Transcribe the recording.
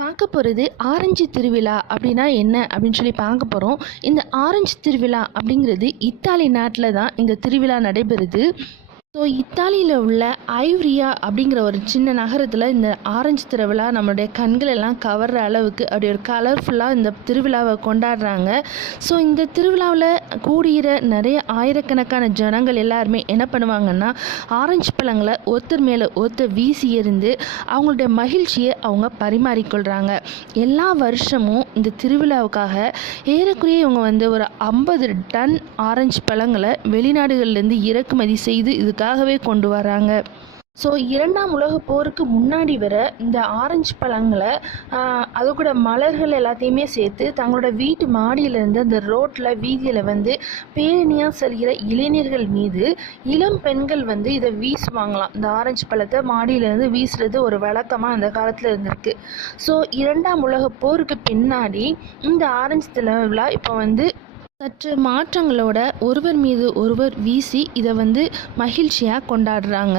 பார்க்க போகிறது ஆரஞ்சு திருவிழா அப்படின்னா என்ன அப்படின்னு சொல்லி பார்க்க போகிறோம் இந்த ஆரஞ்சு திருவிழா அப்படிங்கிறது இத்தாலி நாட்டில் தான் இந்த திருவிழா நடைபெறுது. ஸோ இத்தாலியில் உள்ள ஐவ்ரியா அப்படிங்கிற ஒரு சின்ன நகரத்தில் இந்த ஆரஞ்சு திருவிழா நம்மளுடைய கண்களெல்லாம் கவர்ற அளவுக்கு அப்படி ஒரு கலர்ஃபுல்லாக இந்த திருவிழாவை கொண்டாடுறாங்க. ஸோ இந்த திருவிழாவில் கூடுகிற நிறைய ஆயிரக்கணக்கான ஜனங்கள் எல்லாருமே என்ன பண்ணுவாங்கன்னா ஆரஞ்சு பழங்களை ஒருத்தர் மேலே ஒருத்தர் வீசி எறிந்து அவங்களுடைய மகிழ்ச்சியை அவங்க பரிமாறிக்கொள்கிறாங்க எல்லா வருஷமும் இந்த திருவிழாவுக்காக ஏறக்குறைய இவங்க வந்து ஒரு ஐம்பது டன் ஆரஞ்சு பழங்களை வெளிநாடுகள்லேருந்து இறக்குமதி செய்து அதுக்காகவே கொண்டு வராங்க. ஸோ இரண்டாம் உலக போருக்கு முன்னாடி வர இந்த ஆரஞ்சு பழங்களை அது கூட மலர்கள் எல்லாத்தையுமே சேர்த்து தங்களோட வீட்டு மாடியிலேருந்து அந்த ரோட்டில் வீதியில் வந்து பேரணியாக செல்கிற இளைஞர்கள் மீது இளம் பெண்கள் வந்து இதை வீசுவாங்களாம். இந்த ஆரஞ்சு பழத்தை மாடியிலேருந்து வீசுறது ஒரு வழக்கமாக அந்த காலத்தில் இருந்திருக்கு. ஸோ இரண்டாம் உலகப் போருக்கு பின்னாடி இந்த ஆரஞ்சு திருவிழா இப்போ வந்து சற்று மாற்றங்களோட ஒருவர் மீது ஒருவர் வீசி இதை வந்து மகிழ்ச்சியாக கொண்டாடுறாங்க.